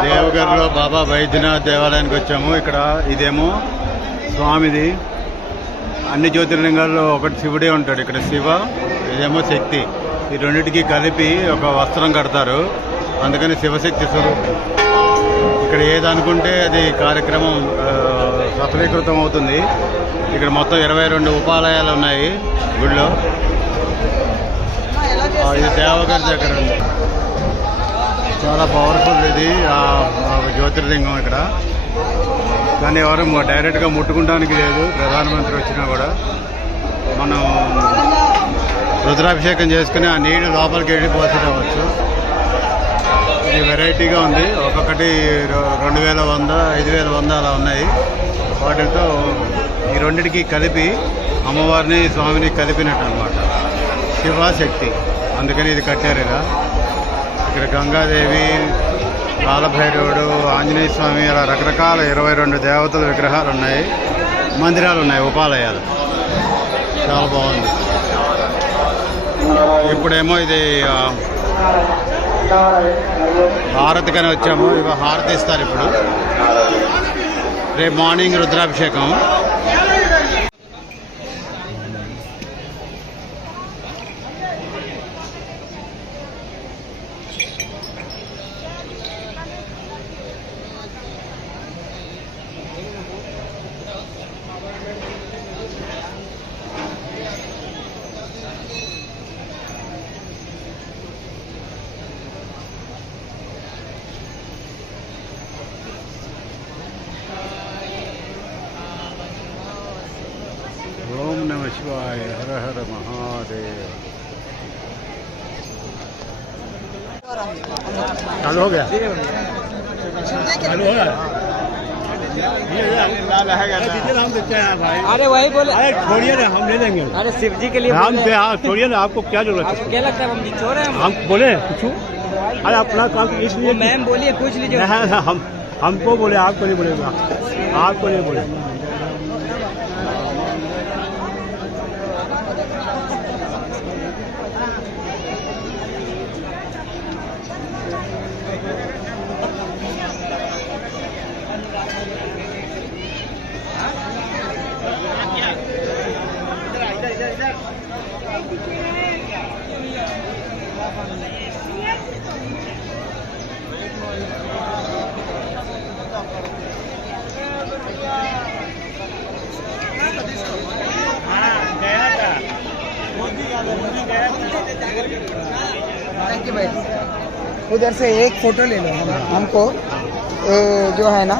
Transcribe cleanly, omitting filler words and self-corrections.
దేవగర్లో బాబా వైద్యనాథ్ దేవాలయానికి వచ్చాము. ఇక్కడ ఇదేమో స్వామిది. అన్ని జ్యోతిర్లింగాల్లో ఒకటి శివుడే ఉంటాడు. ఇక్కడ శివ, ఇదేమో శక్తి. ఈ రెండింటికి కలిపి ఒక వస్త్రం కడతారు, అందుకని శివశక్తి స్వరూపం. ఇక్కడ ఏదనుకుంటే అది కార్యక్రమం సఫలీకృతం అవుతుంది. ఇక్కడ మొత్తం 22 ఉపాలయాలు ఉన్నాయి గుడిలో. ఇది దేవగర్ దగ్గర ఉంది. చాలా పవర్ఫుల్ ఇది జ్యోతిర్లింగం. ఇక్కడ దాన్ని ఎవరు డైరెక్ట్గా ముట్టుకుంటానికి లేదు. ప్రధానమంత్రి వచ్చినా కూడా మనం రుద్రాభిషేకం చేసుకుని ఆ నీళ్ళు లోపలికి వెళ్ళి పోసేటవచ్చు. ఇది వెరైటీగా ఉంది. ఒక్కొక్కటి 2100, 5100 అలా ఉన్నాయి. వాటితో ఈ రెండింటికి కలిపి అమ్మవారిని స్వామిని కలిపినట్టు అనమాట, శివశక్తి. అందుకని ఇది కట్టారు ఇలా. ఇక్కడ గంగాదేవి, కాలభైరవుడు, ఆంజనేయ స్వామి, అలా రకరకాల 22 దేవతల విగ్రహాలు ఉన్నాయి. మందిరాలు ఉన్నాయి, ఉపాలయాలు. చాలా బాగుంది. ఇప్పుడేమో ఇది హారతికని వచ్చాము. ఇవి హారతి ఇస్తారు ఇప్పుడు. రేపు మార్నింగ్ రుద్రాభిషేకం. ओम नमः शिवाय, हर हर महादेव। चालू हो गया, चालू हो गया। हम देते हैं भाई। अरे वही बोले, अरे छोड़िए ना, हम ले लेंगे। अरे शिव जी के लिए हम दे, हाँ छोड़िए ना, आपको क्या जरूरत है? क्या लगता है हम जी छोड़ रहे हैं? हम बोले कुछ, अरे अपना काम इसलिए। मैम बोलिए, पूछ लीजिए। हम हमको बोले, आपको नहीं बोलेगा, आपको नहीं बोले। थैंक यू भाई। उधर से एक फोटो ले लो हमको, जो है ना